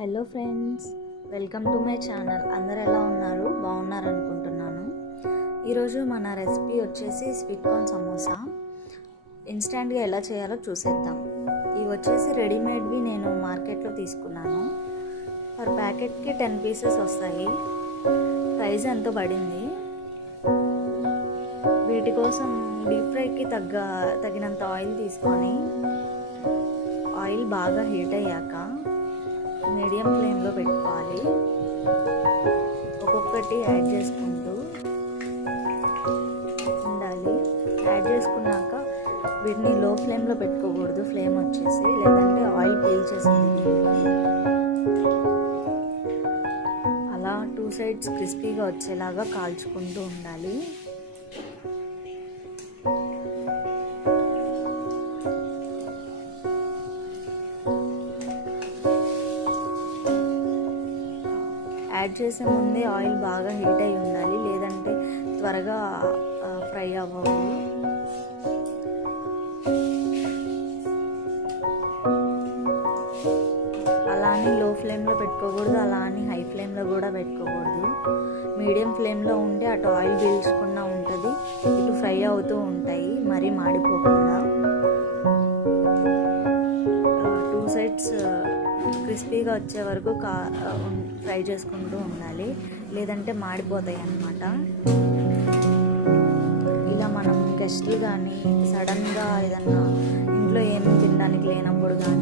Hello friends, welcome to my channel. అందరు ఎలా ఉన్నారు? బాగున్నారు అనుకుంటున్నాను. ఈరోజు మన రెసిపీ వచ్చేసి స్వీట్ కార్న్ సమోసా. ఇన్స్టాంట్గా ఎలా చేయాలో చూసేద్దాం. ఇవి వచ్చేసి రెడీమేడ్వి నేను మార్కెట్లో తీసుకున్నాను. పర్ ప్యాకెట్కి 10 పీసెస్ వస్తాయి. ప్రైస్ ఎంతో పడింది. వీటి కోసం డీప్ ఫ్రైకి తగినంత ఆయిల్ తీసుకొని ఆయిల్ బాగా హీట్ అయ్యాక మీడియం ఫ్లేమ్లో పెట్టుకోవాలి. ఒక్కొక్కటి యాడ్ చేసుకుంటూ ఉండాలి. యాడ్ చేసుకున్నాక వీటిని లో ఫ్లేమ్లో పెట్టుకోకూడదు, ఫ్లేమ్ వచ్చేసి, లేదంటే ఆయిల్ పీల్చేసింది. అలా 2 సైడ్స్ క్రిస్పీగా వచ్చేలాగా కాల్చుకుంటూ ఉండాలి. యాడ్ చేసే ముందే ఆయిల్ బాగా హీట్ అయి ఉండాలి, లేదంటే త్వరగా ఫ్రై అవ్వవు. అలా అని లో ఫ్లేమ్లో పెట్టుకోకూడదు, అలా అని హై ఫ్లేమ్లో కూడా పెట్టుకోకూడదు. మీడియం ఫ్లేమ్లో ఉంటే అటు ఆయిల్ పీల్చకుండా ఉంటుంది, ఇటు ఫ్రై అవుతూ ఉంటాయి, మరీ మాడిపోకుండా. 2 సైడ్స్ క్రిస్పీగా వచ్చే వరకు ఫ్రై చేసుకుంటూ ఉండాలి, లేదంటే మాడిపోతాయి అన్నమాట. ఇలా మనం గెస్ట్లు కానీ సడన్గా ఏదన్నా ఇంట్లో ఏం తినడానికి లేనప్పుడు కానీ